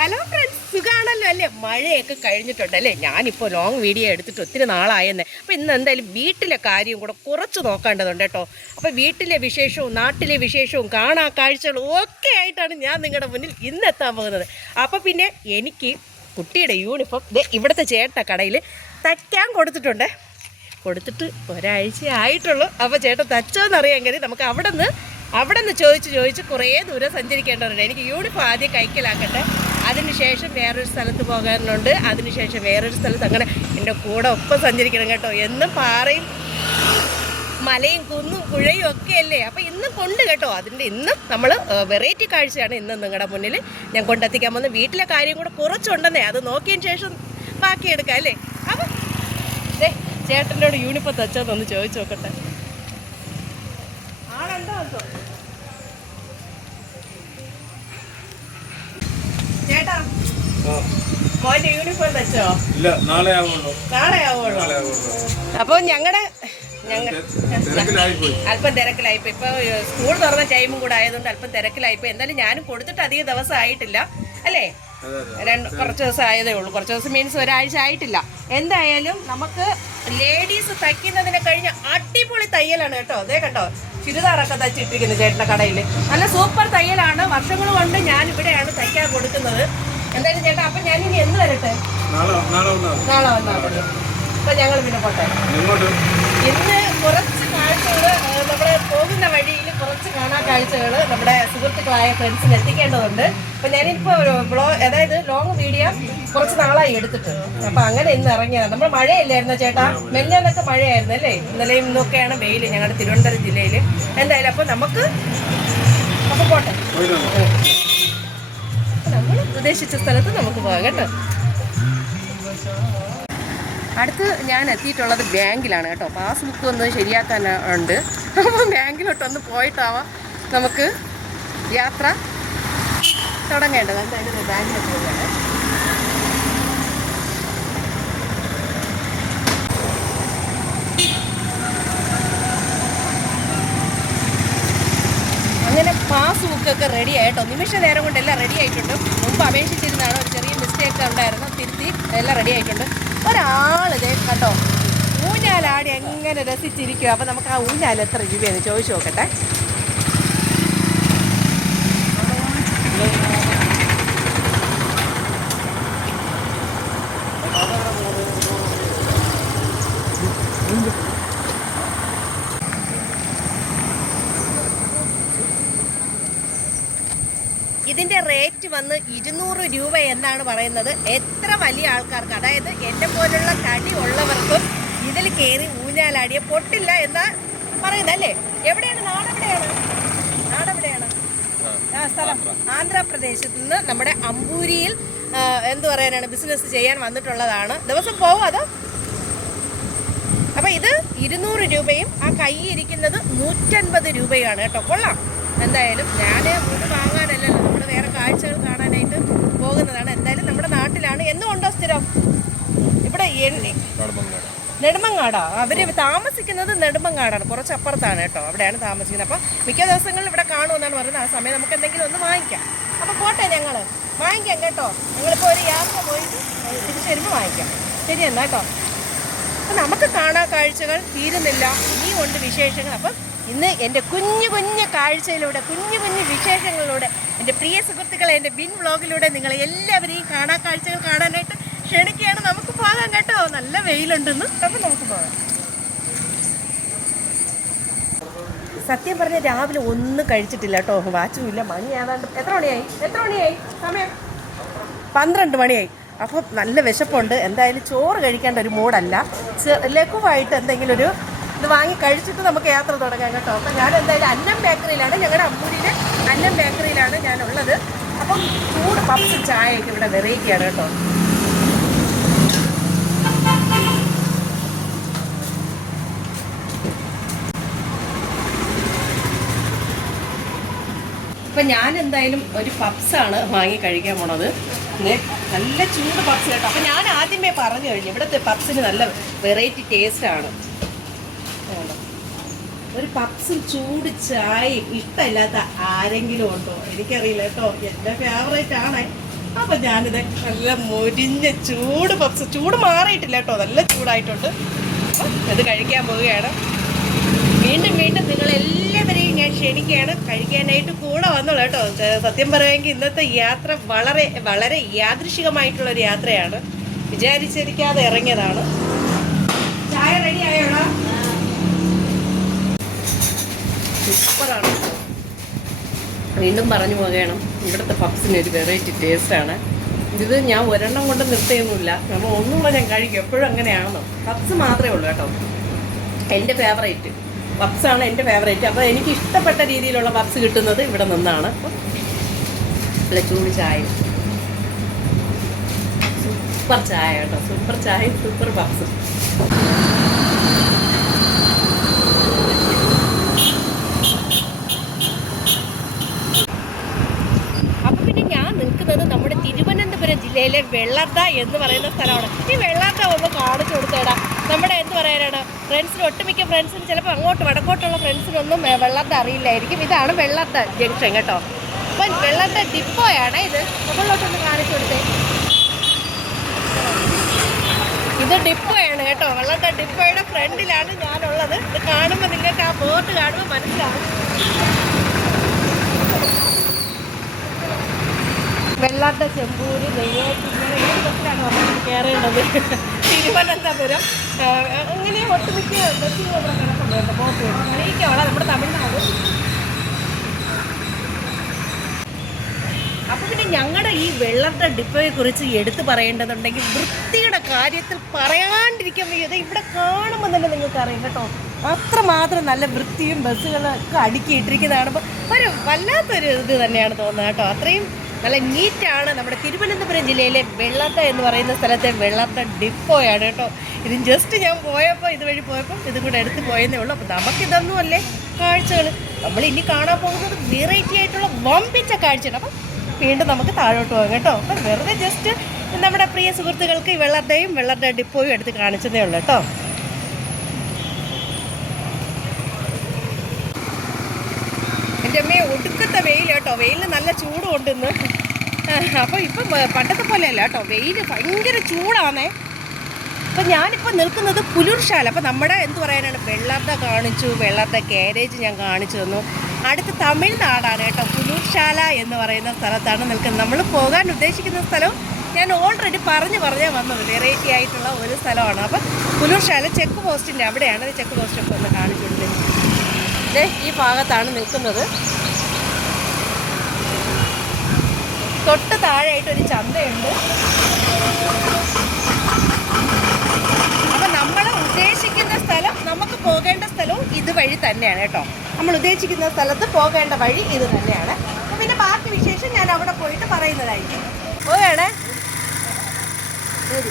Hello friends, സുഖാണല്ലോ അല്ലേ? മഴയൊക്കെ കഴിഞ്ഞിട്ടുണ്ടല്ലേ? ഞാനിപ്പോൾ ലോങ് വീഡിയോ എടുത്തിട്ട് ഒത്തിരി നാളായെന്നേ. അപ്പോൾ ഇന്ന് എന്തായാലും വീട്ടിലെ കാര്യം കൂടെ കുറച്ച് നോക്കേണ്ടതുണ്ട് കേട്ടോ. അപ്പോൾ വീട്ടിലെ വിശേഷവും നാട്ടിലെ വിശേഷവും കാണാ കാഴ്ചകളും ഒക്കെ ആയിട്ടാണ് ഞാൻ നിങ്ങളുടെ മുന്നിൽ ഇന്നെത്താൻ പോകുന്നത്. അപ്പോൾ പിന്നെ എനിക്ക് കുട്ടിയുടെ യൂണിഫോം ഇവിടുത്തെ ചേട്ട കടയിൽ തയ്ക്കാൻ കൊടുത്തിട്ട് ഒരാഴ്ച ആയിട്ടുള്ളൂ. അപ്പോൾ ചേട്ടൻ തച്ചോന്നറിയാൻ കരുതി നമുക്ക് അവിടെ നിന്ന് ചോദിച്ച് കുറേ ദൂരം സഞ്ചരിക്കേണ്ടതുണ്ട്. എനിക്ക് യൂണിഫോം ആദ്യം കൈക്കലാക്കട്ടെ, അതിനുശേഷം വേറൊരു സ്ഥലത്ത് പോകാനുണ്ട്, അതിനുശേഷം വേറൊരു സ്ഥലത്ത്, അങ്ങനെ എൻ്റെ കൂടെ ഒപ്പം സഞ്ചരിക്കണം കേട്ടോ. എന്നും പാറയും മലയും കുന്നും പുഴയും ഒക്കെ അല്ലേ. അപ്പോൾ ഇന്നും കൊണ്ട് കേട്ടോ. ഇന്നും നമ്മൾ വെറൈറ്റി കാഴ്ചയാണ് ഇന്ന് നിങ്ങളുടെ മുന്നിൽ ഞാൻ കൊണ്ടെത്തിക്കാൻ പോകുന്നത്. വീട്ടിലെ കാര്യം കൂടെ കുറച്ചുണ്ടെന്നേ, അത് നോക്കിയതിന് ശേഷം ബാക്കി എടുക്കാം അല്ലേ. അപ്പം ചേട്ടനോട് യൂണിഫോം തച്ചോന്നൊന്ന് ചോദിച്ചു നോക്കട്ടെ. ആളുണ്ടോ? ചേട്ടാ, മോന്റെ യൂണിഫോം തച്ചോ? ഇല്ല, നാളെ ആവുള്ളൂ. അപ്പൊ ഞങ്ങളുടെ അല്പം തിരക്കിലായിപ്പോ. ഇപ്പൊ സ്കൂൾ തുറന്ന ടൈമും കൂടെ ആയതുകൊണ്ട് അല്പം തിരക്കിലായിപ്പോ. എന്തായാലും ഞാനും കൊടുത്തിട്ട് അധികം ദിവസം ആയിട്ടില്ല അല്ലേ. കുറച്ച് ദിവസം ആയതേ ഉള്ളൂ. കുറച്ച് ദിവസം മീൻസ് ഒരാഴ്ച ആയിട്ടില്ല. എന്തായാലും നമുക്ക് ലേഡീസ് തയ്ക്കുന്നതിനെ കഴിഞ്ഞ അടിപൊളി തയ്യലാണ് കേട്ടോ. അതേ കേട്ടോ, ചുരിദാറൊക്കെ തച്ചിട്ടിരിക്കുന്നു ചേട്ടൻ്റെ കടയിൽ. നല്ല സൂപ്പർ തയ്യലാണ്. വർഷങ്ങൾ കൊണ്ട് ഞാൻ ഇവിടെയാണ് തയ്ക്കാൻ കൊടുക്കുന്നത്. എന്തായാലും ചേട്ടാ, അപ്പം ഞാനിനി എന്ന് വരട്ടെ? നാളെ വന്നാൽ അപ്പം ഞങ്ങൾ പിന്നെ പോട്ടെ. ഇന്ന് കുറച്ച് കാഴ്ചകൾ നമ്മുടെ പോകുന്ന വഴിയിൽ കുറച്ച് കാണാൻ കാഴ്ചകൾ നമ്മുടെ സുഹൃത്തുക്കളായ ഫ്രണ്ട്സിന് എത്തിക്കേണ്ടതുണ്ട്. അപ്പം ഞാനിപ്പോൾ അതായത് ലോങ് വീഡിയോ കുറച്ച് നാളായി എടുത്തിട്ട്. അപ്പം അങ്ങനെ ഇന്ന് ഇറങ്ങിയതാണ്. നമ്മൾ മഴയല്ലായിരുന്നോ ചേട്ടാ? മെല്ലന്നൊക്കെ മഴയായിരുന്നു അല്ലേ? ഇന്നലെയും ഇന്നൊക്കെയാണ് വെയിൽ ഞങ്ങളുടെ തിരുവനന്തപുരം ജില്ലയിൽ. എന്തായാലും അപ്പം നമുക്ക് പോട്ടെ, നമ്മൾ ഉദ്ദേശിച്ച സ്ഥലത്ത് നമുക്ക് പോകാം കേട്ടോ. അടുത്ത് ഞാൻ എത്തിയിട്ടുള്ളത് ബാങ്കിലാണ് കേട്ടോ. പാസ്ബുക്ക് ഒന്ന് ശരിയാക്കാൻ ഉണ്ട്. അപ്പോൾ ബാങ്കിലോട്ടൊന്ന് പോയിട്ടാവാം നമുക്ക് യാത്ര തുടങ്ങേണ്ടത്. എന്തായാലും ബാങ്കിലോട്ട് പോവുകയാണ്. അങ്ങനെ പാസ്ബുക്കൊക്കെ റെഡി ആയിട്ടോ. നിമിഷ നേരം കൊണ്ട് എല്ലാം റെഡി ആയിട്ടുണ്ട്. മുമ്പ് അപേക്ഷിച്ചിരുന്നതാണ്, ഒരു ചെറിയ മിസ്റ്റേക്ക് ഉണ്ടായിരുന്നു, തിരുത്തി എല്ലാം റെഡി ആയിട്ടുണ്ട്. ഒരാൾ ഇതേ കേട്ടോ ഊഞ്ഞാലാടി എങ്ങനെ രസിച്ചിരിക്കുക. അപ്പം നമുക്ക് ആ ഊഞ്ഞാൽ എത്ര രൂപയെന്ന് ചോദിച്ചു നോക്കട്ടെ. ഇതിൻ്റെ റേറ്റ് വന്ന് 200 രൂപ എന്നാണ് പറയുന്നത്. എത്ര വലിയ ആൾക്കാർക്ക്, അതായത് എന്നെ പോലുള്ള തടി ഉള്ളവർക്കും ഇതിൽ കയറി ഊഞ്ഞാലാടിയ പൊട്ടില്ല എന്നാ പറയുന്നത് അല്ലേ. എവിടെയാണ് നാടെവിടെയാണ്? ആ സ്ഥലം ആന്ധ്രാപ്രദേശത്ത് നിന്ന് നമ്മുടെ അമ്പൂരിയിൽ എന്തു പറയാനാണ് ബിസിനസ് ചെയ്യാൻ വന്നിട്ടുള്ളതാണ്. ദിവസം പോവും അതോ? അപ്പം ഇത് 200 രൂപയും ആ കൈ ഇരിക്കുന്നത് 150 രൂപയാണ് കേട്ടോ. കൊള്ളാം. എന്തായാലും ഞാൻ ഇത് വാങ്ങാനല്ലല്ലോ, നമ്മൾ വേറെ കാഴ്ചകൾ കാണാനായിട്ട് പോകുന്നതാണ്. എന്തായാലും നമ്മുടെ നാട്ടിലാണ്. എന്നും ഉണ്ടോ സ്ഥിരം ഇവിടെ? നെടുമങ്ങാടാ. അവർ താമസിക്കുന്നത് നെടുമങ്ങാടാണ്, കുറച്ച് അപ്പുറത്താണ് കേട്ടോ. അവിടെയാണ് താമസിക്കുന്നത്. അപ്പോൾ മിക്ക ദിവസങ്ങളിൽ ഇവിടെ കാണുമെന്നാണ് പറയുന്നത്. ആ സമയം നമുക്ക് എന്തെങ്കിലും ഒന്ന് വാങ്ങിക്കാം. അപ്പോൾ പോട്ടെ, ഞങ്ങൾ വാങ്ങിക്കാം കേട്ടോ. ഞങ്ങളിപ്പോൾ ഒരു യാത്ര പോയിട്ട് തിരിച്ചു വരുമ്പോൾ വാങ്ങിക്കാം. ശരി എന്നാ കേട്ടോ. അപ്പം നമുക്ക് കാണാൻ കാഴ്ചകൾ തീരുന്നില്ല, ഇനിയും ഉണ്ട് വിശേഷങ്ങൾ. അപ്പം ഇന്ന് എൻ്റെ കുഞ്ഞു കാഴ്ചയിലൂടെ, കുഞ്ഞു വിശേഷങ്ങളിലൂടെ എൻ്റെ പ്രിയ സുഹൃത്തുക്കളെ എൻ്റെ ബിൻ വ്ളോഗിലൂടെ നിങ്ങളെ എല്ലാവരെയും കാണാൻ കാഴ്ചകൾ കാണാനായിട്ട് ക്ഷണിക്കുകയാണ്. നമുക്ക് പോകാം കേട്ടോ. നല്ല വെയിലുണ്ടെന്ന്. അപ്പം നമുക്ക് പോകാം. സത്യം പറഞ്ഞ രാവിലെ ഒന്നും കഴിച്ചിട്ടില്ല കേട്ടോ. വാച്ചുമില്ല. മണി ഏതാണ്ട് എത്ര മണിയായി? സമയം 12 മണിയായി. അപ്പോൾ നല്ല വിശപ്പുണ്ട്. എന്തായാലും ചോറ് കഴിക്കേണ്ട ഒരു മൂടല്ല. ലഘുവായിട്ട് എന്തെങ്കിലും ഒരു ഇത് വാങ്ങി കഴിച്ചിട്ട് നമുക്ക് യാത്ര തുടങ്ങാം കേട്ടോ. അപ്പം ഞാൻ എന്തായാലും അന്നം ബേക്കറിയിലാണ്, ഞങ്ങളുടെ അമ്പൂരിയിലെ അന്നം ബേക്കറിയിലാണ് ഞാനുള്ളത്. അപ്പം ചൂട് പപ്സും ചായയൊക്കെ ഇവിടെ വെറൈറ്റിയാണ് കേട്ടോ. അപ്പം ഞാൻ എന്തായാലും ഒരു പപ്സാണ് വാങ്ങി കഴിക്കാൻ പോണത്. നല്ല ചൂട് പപ്സ് കേട്ടോ. അപ്പം ഞാൻ ആദ്യമേ പറഞ്ഞു കഴിഞ്ഞു, ഇവിടുത്തെ പപ്സിന് നല്ല വെറൈറ്റി ടേസ്റ്റാണ്. ഒരു പപ്സും ചൂട് ചായയും ഇഷ്ടമില്ലാത്ത ആരെങ്കിലും ഉണ്ടോ? എനിക്കറിയില്ല കേട്ടോ. എൻ്റെ ഫേവറേറ്റ് ആണ്. അപ്പം ഞാനിത് നല്ല മൊരിഞ്ഞ ചൂട് പപ്സ്, ചൂട് മാറിയിട്ടില്ല കേട്ടോ, നല്ല ചൂടായിട്ടുണ്ട്. അപ്പം ഇത് കഴിക്കാൻ പോവുകയാണ്. വീണ്ടും വീണ്ടും നിങ്ങളെല്ലാവരെയും ഞാൻ ക്ഷണിക്കുകയാണ് കഴിക്കാനായിട്ട് കൂടെ വന്നോളൂ കേട്ടോ. സത്യം പറയുമെങ്കിൽ ഇന്നത്തെ യാത്ര വളരെ വളരെ യാദൃശികമായിട്ടുള്ളൊരു യാത്രയാണ്. വിചാരിച്ചിരിക്കാതെ ഇറങ്ങിയതാണ്. ചായ റെഡി ആയോളാം. സൂപ്പറാണ്. വീണ്ടും പറഞ്ഞു പോകണം, ഇവിടുത്തെ പപ്സിന് ഒരു വെറൈറ്റി ടേസ്റ്റാണ്. ഇത് ഞാൻ ഒരെണ്ണം കൊണ്ട് നിർത്തിയൊന്നുമില്ല, നമ്മൾ ഒന്നുകൂടെ ഞാൻ കഴിക്കും. എപ്പോഴും അങ്ങനെയാണല്ലോ. പപ്സ് മാത്രമേ ഉള്ളൂ കേട്ടോ എൻ്റെ ഫേവറേറ്റ്. പപ്സാണ് എൻ്റെ ഫേവറേറ്റ്. അപ്പോൾ എനിക്ക് ഇഷ്ടപ്പെട്ട രീതിയിലുള്ള പപ്സ് കിട്ടുന്നത് ഇവിടെ നിന്നാണ്. നല്ല ചൂട് ചായ, സൂപ്പർ ചായ കേട്ടോ, സൂപ്പർ ചായയും സൂപ്പർ പപ്സും. നമ്മുടെ തിരുവനന്തപുരം ജില്ലയിലെ വെള്ളർട എന്ന് പറയുന്ന സ്ഥലമാണ്. ഈ വെള്ളർട ഒന്ന് കാണിച്ചു കൊടുത്തേടാ. നമ്മുടെ എന്ത് പറയാനാണ്, ഫ്രണ്ട്സിന്, ഒട്ടുമിക്ക ഫ്രണ്ട്സിന് ചിലപ്പോൾ അങ്ങോട്ട് വടക്കോട്ടുള്ള ഫ്രണ്ട്സിനൊന്നും വെള്ളർട അറിയില്ലായിരിക്കും. ഇതാണ് വെള്ളർട ജംഗ്ഷൻ കേട്ടോ. അപ്പം വെള്ളർട ഡിപ്പോയാണ് ഇത്. മുകളിലോട്ടൊന്ന് കാണിച്ചു കൊടുത്തേ. ഇത് ഡിപ്പോയാണ് കേട്ടോ. വെള്ളർട ഡിപ്പോയുടെ ഫ്രണ്ടിലാണ് ഞാനുള്ളത്. ഇത് കാണുമ്പോൾ നിങ്ങൾക്ക് ആ ബോർഡ് കാണുമ്പോൾ മനസ്സിലാവും. വെള്ളാട്ട, ചെമ്പൂര്, നെയ്യാറ്റി, ഇങ്ങനെ ഏത് ബസ്സിലാണ് നമ്മൾ കയറേണ്ടത്. തിരുവനന്തപുരം അങ്ങനെ ഒട്ടുമിക്ക ബസ്സുകൾ ഇവിടെ കിടക്കുന്നുണ്ട് കേട്ടോ. ബോട്ട് അറിയിക്കാവള നമ്മുടെ തമിഴ്നാട്. അപ്പോൾ പിന്നെ ഞങ്ങളുടെ ഈ വെള്ളാട്ട ഡിപ്പോയെ കുറിച്ച് എടുത്തു പറയേണ്ടതുണ്ടെങ്കിൽ വൃത്തിയുടെ കാര്യത്തിൽ പറയാണ്ടിരിക്കാൻ വയ്യത്. ഇവിടെ കാണുമ്പോൾ തന്നെ നിങ്ങൾക്ക് അറിയാം കേട്ടോ, അത്രമാത്രം നല്ല വൃത്തിയും ബസ്സുകളൊക്കെ അടുക്കിയിട്ടിരിക്കുന്നതാണ്. ഒരു വല്ലാത്തൊരു ഇത് തന്നെയാണ് തോന്നുന്നത് കേട്ടോ. അത്രയും നല്ല നീറ്റാണ്. നമ്മുടെ തിരുവനന്തപുരം ജില്ലയിലെ വെള്ളാട്ട എന്ന് പറയുന്ന സ്ഥലത്തെ വെള്ളാട്ട ഡിപ്പോയാണ് കേട്ടോ. ഇത് ജസ്റ്റ് ഞാൻ പോയപ്പോൾ, ഇതുവഴി പോയപ്പോൾ ഇതും കൂടെ എടുത്ത് പോയെന്നേ ഉള്ളൂ. അപ്പോൾ നമുക്കിതൊന്നും അല്ലേ കാഴ്ചകൾ. നമ്മൾ ഇനി കാണാൻ പോകുന്നത് വെറൈറ്റി ആയിട്ടുള്ള വമ്പിച്ച കാഴ്ചയാണ്. അപ്പം വീണ്ടും നമുക്ക് താഴോട്ട് പോകാം കേട്ടോ. അപ്പം വെറുതെ ജസ്റ്റ് നമ്മുടെ പ്രിയ സുഹൃത്തുക്കൾക്ക് ഈ വെള്ളാട്ടയും വെള്ളാട്ട ഡിപ്പോയും എടുത്ത് കാണിച്ചതേ ഉള്ളൂ കേട്ടോ. എൻ്റെ അമ്മയെ ഒടുക്കത്തെ വെയിൽ കേട്ടോ. വെയിലിന് നല്ല ചൂട് കൊണ്ടിന്ന്. അപ്പോൾ ഇപ്പം പണ്ടത്തെ പോലെയല്ല കേട്ടോ, വെയിൽ ഭയങ്കര ചൂടാണേ. അപ്പം ഞാനിപ്പോൾ നിൽക്കുന്നത് പുലൂർശാല. അപ്പോൾ നമ്മുടെ എന്ത് പറയാനാണ്, വെള്ളാട്ട കാണിച്ചു, വെള്ളാട്ട കാരേജ് ഞാൻ കാണിച്ചു തന്നു. അടുത്ത് തമിഴ്നാടാണ് കേട്ടോ. പുലൂർശാല എന്ന് പറയുന്ന സ്ഥലത്താണ് നിൽക്കുന്നത്. നമ്മൾ പോകാൻ ഉദ്ദേശിക്കുന്ന സ്ഥലം ഞാൻ ഓൾറെഡി പറഞ്ഞേ വന്നത്. വെറൈറ്റി ആയിട്ടുള്ള ഒരു സ്ഥലമാണ്. അപ്പം പുലൂർശാല ചെക്ക് പോസ്റ്റിൻ്റെ അവിടെയാണ്. ചെക്ക് പോസ്റ്റൊക്കെ ഒന്ന് കാണിച്ചിട്ടുണ്ട്. ഈ ഭാഗത്താണ് നിൽക്കുന്നത്. തൊട്ട് താഴെയായിട്ടൊരു ചന്തയുണ്ട്. അപ്പം നമ്മൾ ഉദ്ദേശിക്കുന്ന സ്ഥലം, നമുക്ക് പോകേണ്ട സ്ഥലവും ഇതുവഴി തന്നെയാണ് കേട്ടോ. നമ്മൾ ഉദ്ദേശിക്കുന്ന സ്ഥലത്ത് പോകേണ്ട വഴി ഇത് തന്നെയാണ്. അപ്പം പിന്നെ ബാക്കി വിശേഷം ഞാൻ അവിടെ പോയിട്ട് പറയുന്നതായിരിക്കും. പോവുകയാണേ. ശരി.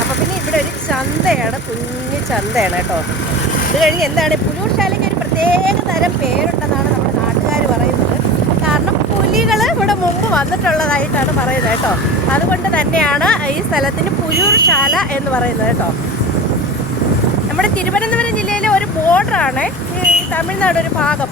അപ്പം പിന്നെ ഇവിടെ ഒരു ചന്തയാണ്, കുഞ്ഞു ചന്തയാണ് കേട്ടോ. ഇത് കഴിഞ്ഞ് എന്താണ്, പുലൂർശാലയ്ക്ക് ഒരു പ്രത്യേക തരം പേരുണ്ടെന്നാണ് നമ്മുടെ നാട്ടുകാർ പറയുന്നത്. കാരണം പുലികൾ ഇവിടെ മുമ്പ് വന്നിട്ടുള്ളതായിട്ടാണ് പറയുന്നത് കേട്ടോ. അതുകൊണ്ട് തന്നെയാണ് ഈ സ്ഥലത്തിന് പുലൂർശാല എന്ന് പറയുന്നത് കേട്ടോ. നമ്മുടെ തിരുവനന്തപുരം ജില്ലയിലെ ഒരു ബോർഡറാണ് ഈ തമിഴ്നാട് ഒരു ഭാഗം.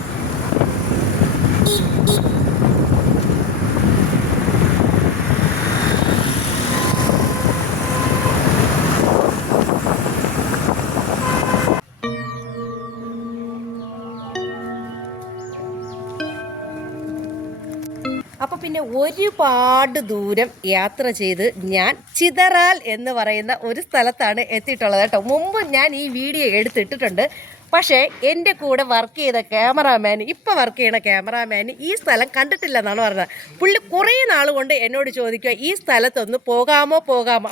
അപ്പോൾ പിന്നെ ഒരുപാട് ദൂരം യാത്ര ചെയ്ത് ഞാൻ ചിതറാൽ എന്ന് പറയുന്ന ഒരു സ്ഥലത്താണ് എത്തിയിട്ടുള്ളത് കേട്ടോ. മുമ്പ് ഞാൻ ഈ വീഡിയോ എടുത്തിട്ടിട്ടുണ്ട്. പക്ഷേ എൻ്റെ കൂടെ വർക്ക് ചെയ്ത ക്യാമറാമാൻ, ഇപ്പോൾ വർക്ക് ചെയ്യുന്ന ക്യാമറാമാൻ ഈ സ്ഥലം കണ്ടിട്ടില്ലെന്നാണ് പറഞ്ഞത്. പുള്ളി കുറേ നാൾ കൊണ്ട് എന്നോട് ചോദിക്കുക ഈ സ്ഥലത്തൊന്ന് പോകാമോ.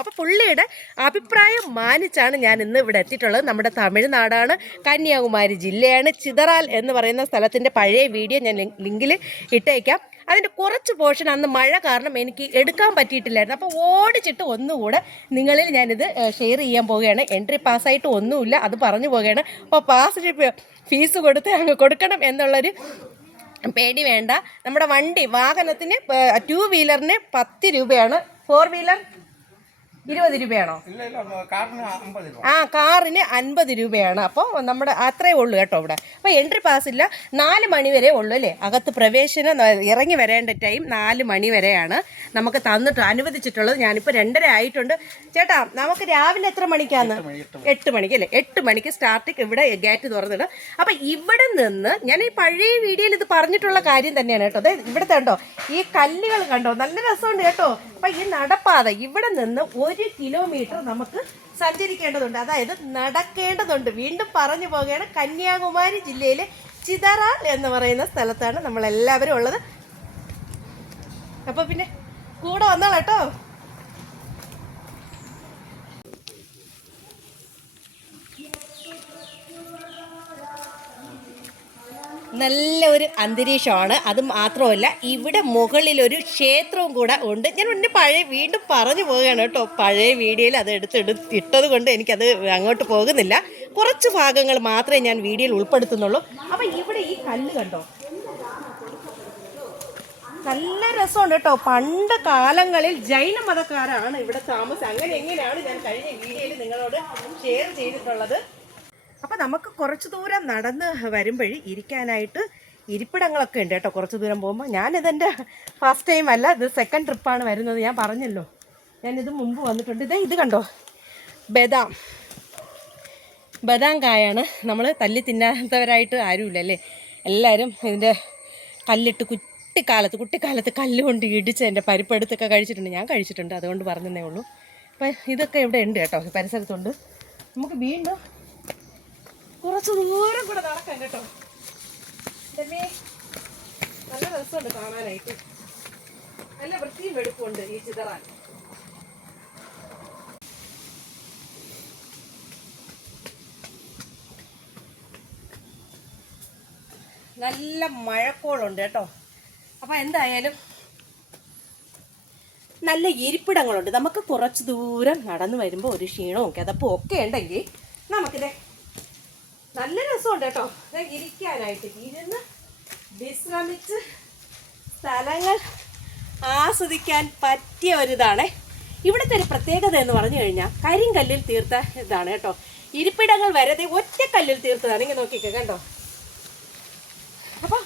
അപ്പോൾ പുള്ളിയുടെ അഭിപ്രായം മാനിച്ചാണ് ഞാൻ ഇന്ന് ഇവിടെ എത്തിയിട്ടുള്ളത്. നമ്മുടെ തമിഴ്നാടാണ്, കന്യാകുമാരി ജില്ലയാണ്. ചിതറാൽ എന്ന് പറയുന്ന സ്ഥലത്തിൻ്റെ പഴയ വീഡിയോ ഞാൻ ലിങ്കിൽ ഇട്ടേക്കാം. അതിൻ്റെ കുറച്ച് പോർഷൻ അന്ന് മഴ കാരണം എനിക്ക് എടുക്കാൻ പറ്റിയിട്ടില്ലായിരുന്നു. അപ്പോൾ ഓടിച്ചിട്ട് ഒന്നുകൂടെ നിങ്ങളിൽ ഞാനിത് ഷെയർ ചെയ്യാൻ പോവുകയാണ്. എൻട്രി പാസ്സായിട്ട് ഒന്നുമില്ല, അത് പറഞ്ഞു പോവുകയാണ്. അപ്പോൾ പാസ് ഫീസ് കൊടുത്ത് അങ്ങ് കൊടുക്കണം എന്നുള്ളൊരു പേടി വേണ്ട. നമ്മുടെ വാഹനത്തിന് 2 വീലറിന് 10 രൂപയാണ്. 4 വീലർ 20 രൂപയാണോ? ആ, കാറിന് 50 രൂപയാണ്. അപ്പോൾ നമ്മുടെ അത്രേ ഉള്ളൂ കേട്ടോ ഇവിടെ. അപ്പോൾ എൻട്രി പാസ് ഇല്ല, 4 മണി വരെ ഉള്ളൂ അല്ലേ. അകത്ത് പ്രവേശനം ഇറങ്ങി വരേണ്ട ടൈം 4 മണി വരെയാണ് നമുക്ക് തന്നിട്ട് അനുവദിച്ചിട്ടുള്ളത്. ഞാനിപ്പോൾ 2:30 ആയിട്ടുണ്ട്. ചേട്ടാ, നമുക്ക് രാവിലെ എത്ര മണിക്കാന്ന്? 8 മണിക്ക് അല്ലേ? 8 മണിക്ക് സ്റ്റാർട്ടിങ് ഇവിടെ ഗേറ്റ് തുറന്നിടും. അപ്പം ഇവിടെ നിന്ന് ഞാൻ ഈ പഴയ വീഡിയോയിൽ ഇത് പറഞ്ഞിട്ടുള്ള കാര്യം തന്നെയാണ് കേട്ടോ. അതായത് ഇവിടുത്തെ കണ്ടോ ഈ കല്ലുകൾ കണ്ടോ, നല്ല രസമുണ്ട് കേട്ടോ. അപ്പം ഈ നടപ്പാത ഇവിടെ നിന്ന് 1 കിലോമീറ്റർ നമുക്ക് സഞ്ചരിക്കേണ്ടതുണ്ട്, അതായത് നടക്കേണ്ടതുണ്ട്. വീണ്ടും പറഞ്ഞു പോവുകയാണ്, കന്യാകുമാരി ജില്ലയിലെ ചിതറാൽ എന്ന് പറയുന്ന സ്ഥലത്താണ് നമ്മളെല്ലാവരും ഉള്ളത്. അപ്പോൾ പിന്നെ കൂടെ വന്നോളാം കേട്ടോ. നല്ല ഒരു അന്തരീക്ഷമാണ്. അത് മാത്രമല്ല ഇവിടെ മുകളിലൊരു ക്ഷേത്രവും കൂടെ ഉണ്ട്. ഞാൻ എൻ്റെ വീണ്ടും പറഞ്ഞു പോവുകയാണ് കേട്ടോ. പഴയ വീഡിയോയിൽ അത് ഇട്ടത് കൊണ്ട് എനിക്കത് അങ്ങോട്ട് പോകുന്നില്ല. കുറച്ച് ഭാഗങ്ങൾ മാത്രമേ ഞാൻ വീഡിയോയിൽ ഉൾപ്പെടുത്തുന്നുള്ളൂ. അപ്പം ഇവിടെ ഈ കല്ല് കണ്ടോ, നല്ല രസമുണ്ട് കേട്ടോ. പണ്ട് കാലങ്ങളിൽ ജൈന മതക്കാരാണ് ഇവിടെ താമസം. എങ്ങനെയാണ് ഞാൻ കഴിഞ്ഞ വീഡിയോയിൽ നിങ്ങളോട് ഷെയർ ചെയ്തിട്ടുള്ളത്. അപ്പം നമുക്ക് കുറച്ച് ദൂരം നടന്ന് വരുമ്പോഴേ ഇരിക്കാനായിട്ട് ഇരിപ്പിടങ്ങളൊക്കെ ഉണ്ട് കേട്ടോ. കുറച്ച് ദൂരം പോകുമ്പോൾ ഞാനിതെൻ്റെ ഫസ്റ്റ് ടൈം അല്ല, ഇത് സെക്കൻഡ് ട്രിപ്പാണ് വരുന്നത്. ഞാൻ പറഞ്ഞല്ലോ, ഞാനിത് മുമ്പ് വന്നിട്ടുണ്ട്. ഇത് കണ്ടോ, ബദാം കായാണ്. നമ്മൾ തല്ലി തിന്നാത്തവരായിട്ട് ആരുമില്ല അല്ലേ. എല്ലാവരും ഇതിൻ്റെ കല്ലിട്ട് കുട്ടിക്കാലത്ത് കല്ലുകൊണ്ട് ഇടിച്ച് എൻ്റെ പരിപ്പെടുത്തൊക്കെ കഴിച്ചിട്ടുണ്ട്. ഞാൻ കഴിച്ചിട്ടുണ്ട്, അതുകൊണ്ട് പറഞ്ഞതേ ഉള്ളൂ. അപ്പം ഇതൊക്കെ ഇവിടെ ഉണ്ട് കേട്ടോ, പരിസരത്തുണ്ട്. നമുക്ക് വീണ്ടും കുറച്ച് ദൂരം കൂടെ നടക്കാം കേട്ടോ. നല്ല രസമുണ്ട് കാണാനായിട്ട്, നല്ല വൃത്തിയും വെടുപ്പുണ്ട് ഈ ചിതറാൻ. നല്ല മഴക്കോളുണ്ട് കേട്ടോ. അപ്പം എന്തായാലും നല്ല ഇരിപ്പിടങ്ങളുണ്ട്. നമുക്ക് കുറച്ച് ദൂരം നടന്നു വരുമ്പോൾ ഒരു ക്ഷീണവും കിതപ്പും ഒക്കെ ഉണ്ടെങ്കിൽ നമുക്കിത് നല്ല രസമുണ്ട് കേട്ടോ. ഇരിക്കാനായിട്ട് ഇരുന്ന് വിശ്രമിച്ച് സ്ഥലങ്ങൾ ആസ്വദിക്കാൻ പറ്റിയ ഒരിതാണ്. ഇവിടുത്തെ ഒരു പ്രത്യേകത എന്ന് പറഞ്ഞു കഴിഞ്ഞാൽ കരിങ്കല്ലിൽ തീർത്ത ഇതാണ് കേട്ടോ. ഇരിപ്പിടങ്ങൾ വരെ ഒറ്റക്കല്ലിൽ തീർത്തതാണ്. ഇങ്ങനെ നോക്കിക്കോ കണ്ടോ. അപ്പം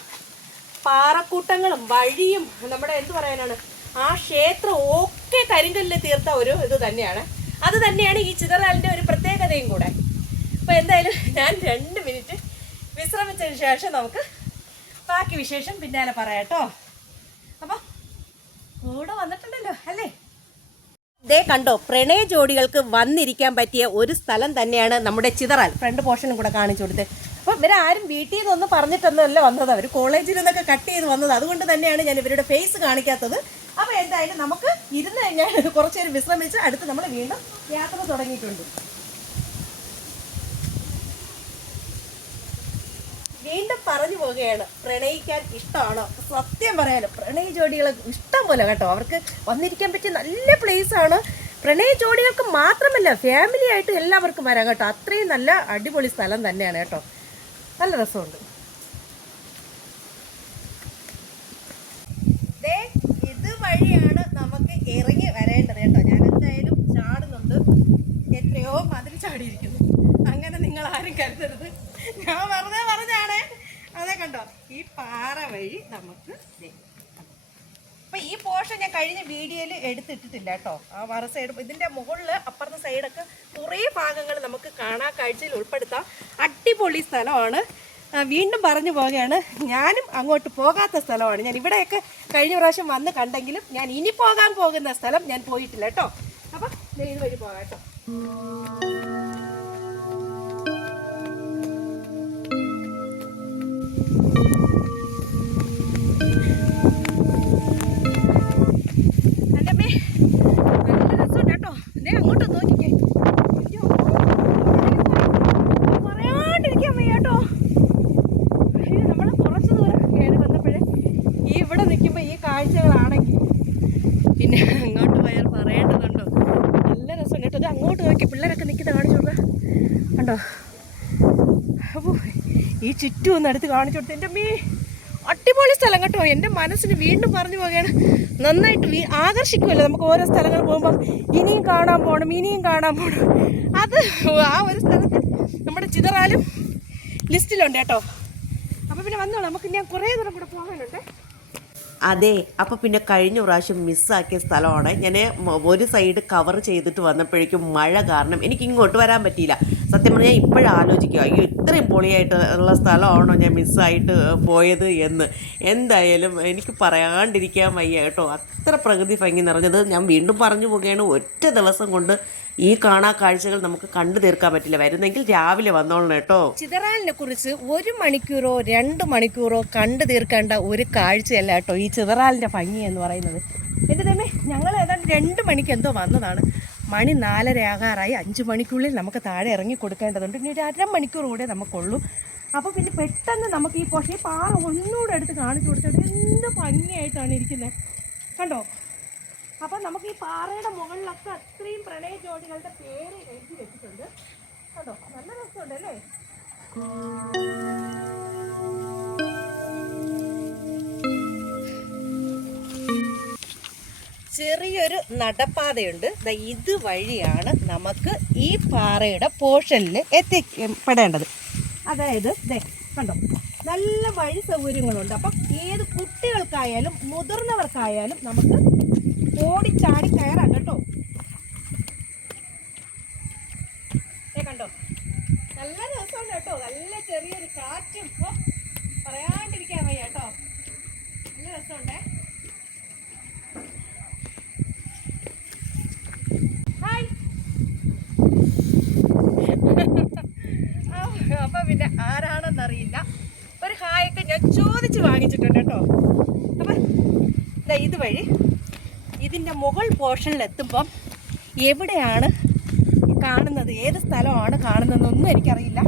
പാറക്കൂട്ടങ്ങളും വഴിയും നമ്മുടെ എന്ത് പറയാനാണ്, ആ ക്ഷേത്രം ഒക്കെ കരിങ്കല്ലിൽ തീർത്ത ഒരു ഇത് തന്നെയാണ്. അത് തന്നെയാണ് ഈ ചിതറാലിൻ്റെ ഒരു പ്രത്യേകതയും കൂടെ. അപ്പോൾ എന്തായാലും ഞാൻ 2 മിനിറ്റ് വിശ്രമിച്ചതിന് ശേഷം നമുക്ക് ബാക്കി വിശേഷം പിന്നാലെ പറയാം കേട്ടോ. അപ്പം കൂടെ വന്നിട്ടുണ്ടല്ലോ അല്ലേ. ദേ കണ്ടോ, പ്രണയ ജോഡികൾക്ക് വന്നിരിക്കാൻ പറ്റിയ ഒരു സ്ഥലം തന്നെയാണ് നമ്മുടെ ചിതറാൽ. ഫ്രണ്ട് പോർഷനും കൂടെ കാണിച്ചു കൊടുത്ത്. അപ്പം ഇവരെ ആരും വീട്ടിൽ നിന്നൊന്നും പറഞ്ഞിട്ടൊന്നുമല്ല വന്നത്, അവർ കോളേജിൽ നിന്നൊക്കെ കട്ട് ചെയ്ത് വന്നത്. അതുകൊണ്ട് തന്നെയാണ് ഞാൻ ഇവരുടെ ഫേസ് കാണിക്കാത്തത്. അപ്പോൾ എന്തായാലും നമുക്ക് ഇരുന്ന് കഴിഞ്ഞാൽ കുറച്ച് നേരം വിശ്രമിച്ച് അടുത്ത് നമ്മൾ വീണ്ടും യാത്ര തുടങ്ങിയിട്ടുണ്ട്. വീണ്ടും പറഞ്ഞു പോവുകയാണ്, പ്രണയിക്കാൻ ഇഷ്ടമാണോ? സത്യം പറയാലോ, പ്രണയ ജോഡികളെ ഇഷ്ടം പോലെ കേട്ടോ. അവർക്ക് വന്നിരിക്കാൻ പറ്റിയ നല്ല പ്ലേസാണ്. പ്രണയ ജോഡികൾക്ക് മാത്രമല്ല, ഫാമിലി ആയിട്ട് എല്ലാവർക്കും വരാം കേട്ടോ. അത്രയും നല്ല അടിപൊളി സ്ഥലം തന്നെയാണ് കേട്ടോ. നല്ല രസമുണ്ട്. ഇതുവഴിയാണ് നമുക്ക് ഇറങ്ങി വരേണ്ടത് കേട്ടോ. ഞാൻ എന്തായാലും ചാടുന്നുണ്ട്, എത്രയോ മതിൽ ചാടിയിരിക്കുന്നു. അങ്ങനെ നിങ്ങൾ ആരും കരുതരുത്, ഞാൻ വെറുതെ പറഞ്ഞാണ്. അതെ കണ്ടോ, ഈ പാറ വഴി നമുക്ക്. അപ്പം ഈ പോർഷൻ ഞാൻ കഴിഞ്ഞ വീഡിയോയിൽ എടുത്തിട്ടിട്ടില്ല കേട്ടോ. ആ മറ സൈഡ് ഇതിൻ്റെ മുകളിൽ അപ്പുറത്തെ സൈഡൊക്കെ കുറേ ഭാഗങ്ങൾ നമുക്ക് കാണാൻ കാഴ്ചയിൽ ഉൾപ്പെടുത്താം. അടിപൊളി സ്ഥലമാണ്. വീണ്ടും പറഞ്ഞു പോവുകയാണ്, ഞാനും അങ്ങോട്ട് പോകാത്ത സ്ഥലമാണ്. ഞാൻ ഇവിടെയൊക്കെ കഴിഞ്ഞ പ്രാവശ്യം വന്ന് കണ്ടെങ്കിലും ഞാൻ ഇനി പോകാൻ പോകുന്ന സ്ഥലം ഞാൻ പോയിട്ടില്ല കേട്ടോ. അപ്പം ഇത് വഴി പോകാം കേട്ടോ. കാഴ്ചകളാണെങ്കിൽ പിന്നെ അങ്ങോട്ട് പോയാൽ പറയേണ്ടതുണ്ടോ. നല്ല രസം കേട്ടോ. ഇത് അങ്ങോട്ട് നോക്കി പിള്ളേരൊക്കെ നിൽക്കുന്നത് കാണിച്ചു കൊടുക്കുക കണ്ടോ. അപ്പോൾ ഈ ചുറ്റും ഒന്ന് എടുത്ത് കാണിച്ചു കൊടുത്ത് എൻ്റെ അമ്മേ അടിപൊളി സ്ഥലം കേട്ടോ. എൻ്റെ മനസ്സിന് വീണ്ടും പറഞ്ഞു പോവുകയാണ്. നന്നായിട്ട് ആകർഷിക്കുമല്ലോ നമുക്ക് ഓരോ സ്ഥലങ്ങൾ പോകുമ്പം. ഇനിയും കാണാൻ പോകണം, ഇനിയും കാണാൻ പോകണം. അത് ആ ഒരു സ്ഥലത്ത് നമ്മുടെ ചിതറാലും ലിസ്റ്റിലുണ്ട് കേട്ടോ. അപ്പോൾ പിന്നെ വന്നോളൂ, നമുക്ക് ഞാൻ കുറേ ദൂരം കൂടെ പോകാനുണ്ട്. അതെ, അപ്പോൾ പിന്നെ കഴിഞ്ഞ പ്രാവശ്യം മിസ്സാക്കിയ സ്ഥലമാണ്. ഞാൻ ഒരു സൈഡ് കവർ ചെയ്തിട്ട് വന്നപ്പോഴേക്കും മഴ കാരണം എനിക്ക് ഇങ്ങോട്ട് വരാൻ പറ്റിയില്ല. സത്യം പറഞ്ഞാൽ ഇപ്പോഴും ആലോചിക്കുക, അയ്യോ ഇത്രയും പൊളിയായിട്ടുള്ള സ്ഥലമാണോ ഞാൻ മിസ്സായിട്ട് പോയത് എന്ന്. എന്തായാലും എനിക്ക് പറയാണ്ടിരിക്കാൻ വയ്യ കേട്ടോ. അത്ര പ്രകൃതി ഭംഗി നിറഞ്ഞത്. ഞാൻ വീണ്ടും പറഞ്ഞു പോവുകയാണ്, ഒറ്റ ദിവസം കൊണ്ട് ഈ കാണാ കാഴ്ചകൾ നമുക്ക് കണ്ടു തീർക്കാൻ പറ്റില്ല. വരുന്നെങ്കിൽ രാവിലെ വന്നോളണം കേട്ടോ. ചിതറാലിനെ കുറിച്ച് 1 മണിക്കൂറോ 2 മണിക്കൂറോ കണ്ടു തീർക്കേണ്ട ഒരു കാഴ്ചയല്ല കേട്ടോ ഈ ചിതറാലിൻ്റെ ഭംഗി എന്ന് പറയുന്നത്. എൻ്റെ തന്നെ ഞങ്ങൾ ഏതാണ്ട് 2 മണിക്ക് എന്തോ വന്നതാണ്. മണി 4:30 ആകാറായി. 5 മണിക്കുള്ളിൽ നമുക്ക് താഴെ ഇറങ്ങി കൊടുക്കേണ്ടതുണ്ട്. ഇനി ഒരു 1/2 മണിക്കൂർ കൂടെ നമുക്കുള്ളൂ. അപ്പോൾ പിന്നെ പെട്ടെന്ന് നമുക്ക് ഈ പാറ ഒന്നുകൂടെ എടുത്ത് കാണിച്ചു കൊടുത്തിട്ട് എന്ത് ഭംഗിയായിട്ടാണ് ഇരിക്കുന്നത് കണ്ടോ. അപ്പം നമുക്ക് ഈ പാറയുടെ മുകളിലൊക്കെ അത്രയും പ്രണയ ജോഡികളുടെ പേര് എഴുതി വെച്ചിട്ടുണ്ട് കേട്ടോ. നല്ല രസമുണ്ട് അല്ലേ. ചെറിയൊരു നടപ്പാതയുണ്ട്. ഇതുവഴിയാണ് നമുക്ക് ഈ പാറയുടെ പോർഷനിൽ എത്തിപ്പെടേണ്ടത്. അതായത് കണ്ടോ, നല്ല വഴി സൗകര്യങ്ങളുണ്ട്. അപ്പം ഏത് കുട്ടികൾക്കായാലും മുതിർന്നവർക്കായാലും നമുക്ക് ഓടിച്ചാടി കയറാം കേട്ടോ. കണ്ടോ, നല്ല രസമുണ്ട് കേട്ടോ. നല്ല ചെറിയൊരു കാറ്റും പറയാണ്ടിരിക്കാൻ വയ്യ കേട്ടോ. നല്ല രസമുണ്ടേ. ഹായ്. അപ്പം പിന്നെ ആരാണെന്നറിയില്ല, ഒരു ഹായൊക്കെ ഞാൻ ചോദിച്ച് വാങ്ങിച്ചിട്ടുണ്ട് കേട്ടോ. അപ്പം ഇതുവഴി ഇതിൻ്റെ മുകൾ പോർഷനിൽ എത്തുമ്പം എവിടെയാണ് കാണുന്നത്, ഏത് സ്ഥലമാണ് കാണുന്നതെന്നൊന്നും എനിക്കറിയില്ല.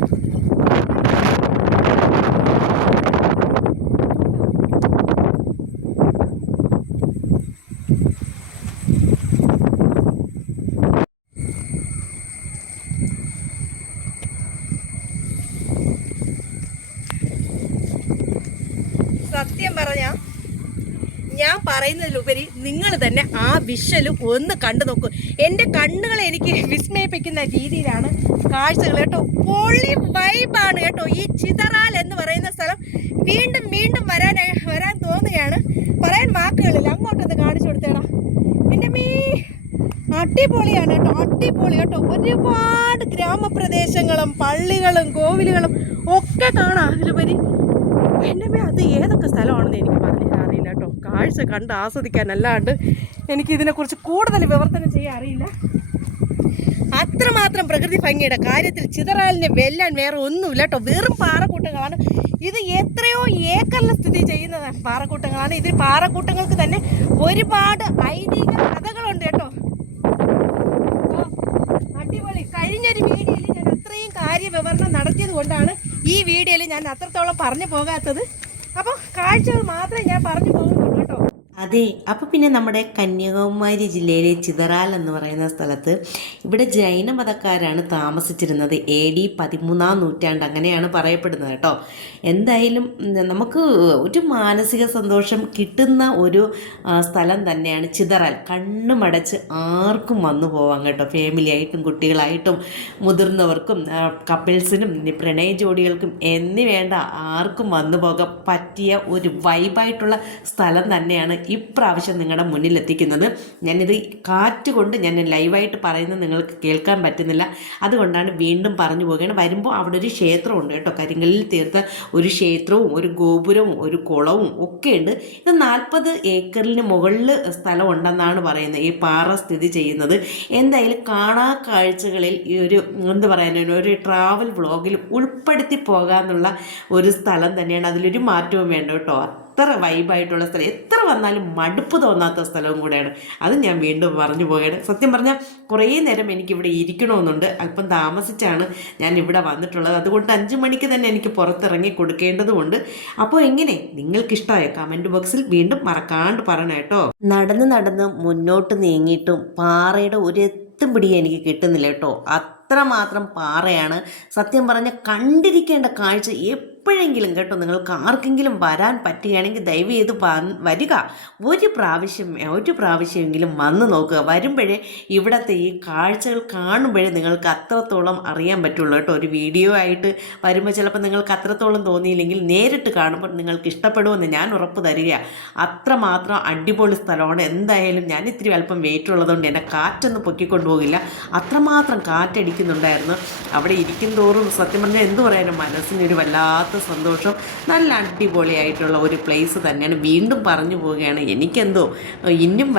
സത്യം പറഞ്ഞാൽ ഞാൻ പറയുന്നതിലുപരി നിങ്ങൾ തന്നെ ആ വിഷ്വലും ഒന്ന് കണ്ടു നോക്കൂ. എൻ്റെ കണ്ണുകളെ എനിക്ക് വിസ്മയിപ്പിക്കുന്ന രീതിയിലാണ് കാഴ്ചകൾ കേട്ടോ. പൊള്ളി വൈബാണ് കേട്ടോ. ഈ ചിതറാൽ എന്ന് പറയുന്ന സ്ഥലം വീണ്ടും വീണ്ടും വരാൻ തോന്നുകയാണ്. പറയാൻ വാക്കുകളില്ല. അങ്ങോട്ടൊന്ന് കാണിച്ചു കൊടുത്തേടാ. എൻ്റെ അടിപൊളിയാണ് കേട്ടോ, അടിപൊളി കേട്ടോ. ഒരുപാട് ഗ്രാമപ്രദേശങ്ങളും പള്ളികളും കോവിലുകളും ഒക്കെ കാണാം. അതിലുപരി എൻ്റെ അത് ഏതൊക്കെ സ്ഥലമാണെന്ന് എനിക്ക് പറഞ്ഞു തരാൻ അറിയില്ല കേട്ടോ. കാഴ്ച കണ്ട് ആസ്വദിക്കാനല്ലാണ്ട് എനിക്കിതിനെക്കുറിച്ച് കൂടുതൽ വിവർത്തനം ചെയ്യാൻ അറിയില്ല. അത്രമാത്രം പ്രകൃതി ഭംഗിയുടെ കാര്യത്തിൽ ചിതറാലിനെ വെല്ലാൻ വേറെ ഒന്നുമില്ല കേട്ടോ. വെറും പാറക്കൂട്ടങ്ങളാണ് ഇത്. എത്രയോ ഏക്കറിൽ സ്ഥിതി ചെയ്യുന്ന പാറക്കൂട്ടങ്ങളാണ്. ഇതിൽ പാറക്കൂട്ടങ്ങൾക്ക് തന്നെ ഒരുപാട് ഐതിഹ്യ കഥകളുണ്ട് കേട്ടോ. അടിപൊളി. കഴിഞ്ഞൊരു വീഡിയോയിൽ ഞാൻ അത്രയും കാര്യവിവരണം നടത്തിയത് കൊണ്ടാണ് ഈ വീഡിയോയിൽ ഞാൻ അത്രത്തോളം പറഞ്ഞു പോകാത്തത്. അപ്പോൾ കാഴ്ചകൾ മാത്രമേ ഞാൻ പറഞ്ഞു പോകുന്നുള്ളൂ കേട്ടോ. അതെ, അപ്പോൾ പിന്നെ നമ്മുടെ കന്യാകുമാരി ജില്ലയിലെ ചിതറാൽ എന്ന് പറയുന്ന സ്ഥലത്ത് ഇവിടെ ജൈന മതക്കാരാണ് താമസിച്ചിരുന്നത്. AD 13-ാം നൂറ്റാണ്ട് അങ്ങനെയാണ് പറയപ്പെടുന്നത് കേട്ടോ. എന്തായാലും നമുക്ക് ഒരു മാനസിക സന്തോഷം കിട്ടുന്ന ഒരു സ്ഥലം തന്നെയാണ് ചിതറാൽ. കണ്ണുമടച്ച് ആർക്കും വന്നു പോവാം കേട്ടോ. ഫാമിലി ആയിട്ടും കുട്ടികളായിട്ടും മുതിർന്നവർക്കും കപ്പിൾസിനും പ്രണയ ജോഡികൾക്കും വേണ്ട ആർക്കും വന്നു പോകാൻ പറ്റിയ ഒരു വൈബായിട്ടുള്ള സ്ഥലം തന്നെയാണ് ഇപ്രാവശ്യം നിങ്ങളുടെ മുന്നിലെത്തിക്കുന്നത്. ഞാനിത് കാറ്റ് കൊണ്ട് ഞാൻ ലൈവായിട്ട് പറയുന്നത് നിങ്ങൾക്ക് കേൾക്കാൻ പറ്റുന്നില്ല. അതുകൊണ്ടാണ് വീണ്ടും പറഞ്ഞു പോവുകയാണ്. വരുമ്പോൾ അവിടെ ഒരു ക്ഷേത്രമുണ്ട് കേട്ടോ. കരിങ്കല്ലിൽ തീർത്ത ഒരു ക്ഷേത്രവും ഒരു ഗോപുരവും ഒരു കുളവും ഒക്കെ ഉണ്ട്. ഇത് 40 ഏക്കറിന് മുകളിൽ സ്ഥലമുണ്ടെന്നാണ് പറയുന്നത് ഈ പാറ സ്ഥിതി ചെയ്യുന്നത്. എന്തായാലും കാണാ കാഴ്ചകളിൽ ഈ ഒരു എന്താ പറയുക, ഒരു ട്രാവൽ വ്ളോഗിൽ ഉൾപ്പെടുത്തി പോകാമെന്നുള്ള ഒരു സ്ഥലം തന്നെയാണ്. അതിലൊരു മാറ്റവും വേണ്ട കേട്ടോ. അത്ര വൈബായിട്ടുള്ള സ്ഥലം, എത്ര വന്നാലും മടുപ്പ് തോന്നാത്ത സ്ഥലവും കൂടെയാണ്. അത് ഞാൻ വീണ്ടും പറഞ്ഞു പോവുകയാണ്. സത്യം പറഞ്ഞാൽ കുറേ നേരം എനിക്കിവിടെ ഇരിക്കണമെന്നുണ്ട്. അല്പം താമസിച്ചാണ് ഞാൻ ഇവിടെ വന്നിട്ടുള്ളത്. അതുകൊണ്ട് 5 മണിക്ക് തന്നെ എനിക്ക് പുറത്തിറങ്ങി കൊടുക്കേണ്ടതുമുണ്ട്. അപ്പോൾ എങ്ങനെ നിങ്ങൾക്കിഷ്ടമായ കമൻറ്റ് ബോക്സിൽ വീണ്ടും മറക്കാണ്ട് പറയണം കേട്ടോ. നടന്ന് മുന്നോട്ട് നീങ്ങിയിട്ടും പാറയുടെ ഒരു എത്തും പിടി എനിക്ക് കിട്ടുന്നില്ല കേട്ടോ. അത്രമാത്രം പാറയാണ്. സത്യം പറഞ്ഞാൽ കണ്ടിരിക്കേണ്ട കാഴ്ച എപ്പോഴെങ്കിലും കേട്ടോ നിങ്ങൾക്ക് ആർക്കെങ്കിലും വരാൻ പറ്റുകയാണെങ്കിൽ ദയവ് ചെയ്ത് വരിക. ഒരു പ്രാവശ്യമെങ്കിലും വന്ന് നോക്കുക. വരുമ്പോഴേ ഇവിടുത്തെ ഈ കാഴ്ചകൾ കാണുമ്പോഴേ നിങ്ങൾക്ക് അത്രത്തോളം അറിയാൻ പറ്റുള്ളൂ കേട്ടോ. ഒരു വീഡിയോ ആയിട്ട് വരുമ്പോൾ ചിലപ്പോൾ നിങ്ങൾക്ക് അത്രത്തോളം തോന്നിയില്ലെങ്കിൽ നേരിട്ട് കാണുമ്പോൾ നിങ്ങൾക്ക് ഇഷ്ടപ്പെടുമെന്ന് ഞാൻ ഉറപ്പ് തരികയാണ്. അത്രമാത്രം അടിപൊളി സ്ഥലമാണ്. എന്തായാലും ഞാൻ ഇത്തിരി അല്പം വെയിറ്റ് ഉള്ളതുകൊണ്ട് എന്നെ കാറ്റൊന്നും പൊക്കിക്കൊണ്ടു പോകില്ല. അത്രമാത്രം കാറ്റടിക്കുന്നുണ്ടായിരുന്നു. അവിടെ ഇരിക്കും തോറും സത്യം പറഞ്ഞാൽ എന്തു പറയാനും മനസ്സിനൊരു വല്ലാത്ത സന്തോഷം. നല്ല അടിപൊളിയായിട്ടുള്ള ഒരു പ്ലേസ് തന്നെയാണ്. വീണ്ടും പറഞ്ഞു പോവുകയാണ്. എനിക്കെന്തോ ഇനിയും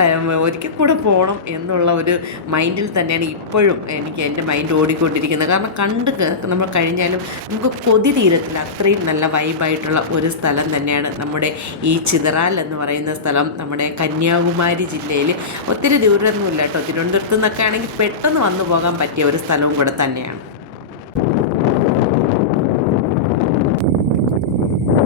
ഒരിക്കൽ കൂടെ പോകണം എന്നുള്ള ഒരു മൈൻഡിൽ തന്നെയാണ് ഇപ്പോഴും എൻ്റെ മൈൻഡ് ഓടിക്കൊണ്ടിരിക്കുന്നത്. കാരണം നമ്മൾ കഴിഞ്ഞാലും നമുക്ക് കൊതി തീരത്തില്ല. അത്രയും നല്ല വൈബായിട്ടുള്ള ഒരു സ്ഥലം തന്നെയാണ് നമ്മുടെ ഈ ചിതറാൽ എന്ന് പറയുന്ന സ്ഥലം. നമ്മുടെ കന്യാകുമാരി ജില്ലയിൽ ഒത്തിരി ദൂരമൊന്നുമില്ല കേട്ടോ. തിരുവനന്തപുരത്ത് നിന്നൊക്കെ ആണെങ്കിൽ പെട്ടെന്ന് വന്നു പോകാൻ പറ്റിയ ഒരു സ്ഥലവും കൂടെ തന്നെയാണ്.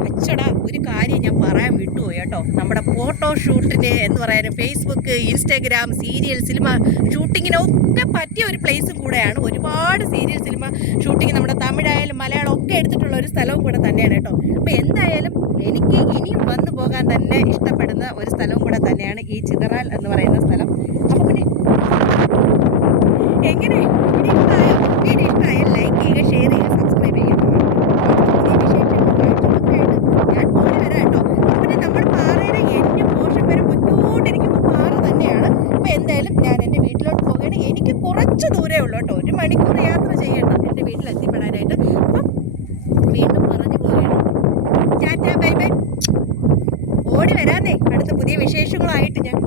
അച്ചടാ, ഒരു കാര്യം ഞാൻ പറയാൻ വിട്ടുപോയി കേട്ടോ. നമ്മുടെ ഫോട്ടോഷൂട്ടിന് എന്ന് പറയാൻ ഫേസ്ബുക്ക്, ഇൻസ്റ്റാഗ്രാം, സീരിയൽ, സിനിമ ഷൂട്ടിങ്ങിനൊക്കെ പറ്റിയ ഒരു പ്ലേസും കൂടെയാണ്. ഒരുപാട് സീരിയൽ, സിനിമ ഷൂട്ടിങ് നമ്മുടെ തമിഴായാലും മലയാളം ഒക്കെ എടുത്തിട്ടുള്ള ഒരു സ്ഥലവും കൂടെ തന്നെയാണ് കേട്ടോ. അപ്പോൾ എന്തായാലും എനിക്ക് ഇനിയും വന്നു പോകാൻ തന്നെ ഇഷ്ടപ്പെടുന്ന ഒരു സ്ഥലവും കൂടെ തന്നെയാണ് ഈ ചിതറാൽ എന്ന് പറയുന്ന സ്ഥലം. അപ്പോൾ പിന്നെ എങ്ങനെ വീഡിയോ ഇഷ്ടമായ ലൈക്ക് ചെയ്യുക, ഷെയർ ചെയ്യുക, സബ്സ്ക്രൈബ് ചെയ്യുക. ഞാൻ പോയി വരാം കേട്ടോ. പിന്നെ നമ്മൾ പാറയുടെ എൻ്റെ പോഷൻ വരെ പൊയ്ക്കോണ്ടിരിക്കുമ്പോൾ പാറ തന്നെയാണ്. അപ്പോൾ എന്തായാലും ഞാൻ എൻ്റെ വീട്ടിലോട്ട് പോവുകയാണ്. എനിക്ക് കുറച്ച് ദൂരമേ ഉള്ളൂ കേട്ടോ. 1 മണിക്കൂർ യാത്ര ചെയ്യണം എൻ്റെ വീട്ടിലെത്തിപ്പെടാനായിട്ട്. അപ്പം വീണ്ടും പറഞ്ഞു പോവുകയാണ്. Tata, bye bye. ഓടി വരാന്നേ. അടുത്ത പുതിയ വിശേഷങ്ങളായിട്ട് ഞാൻ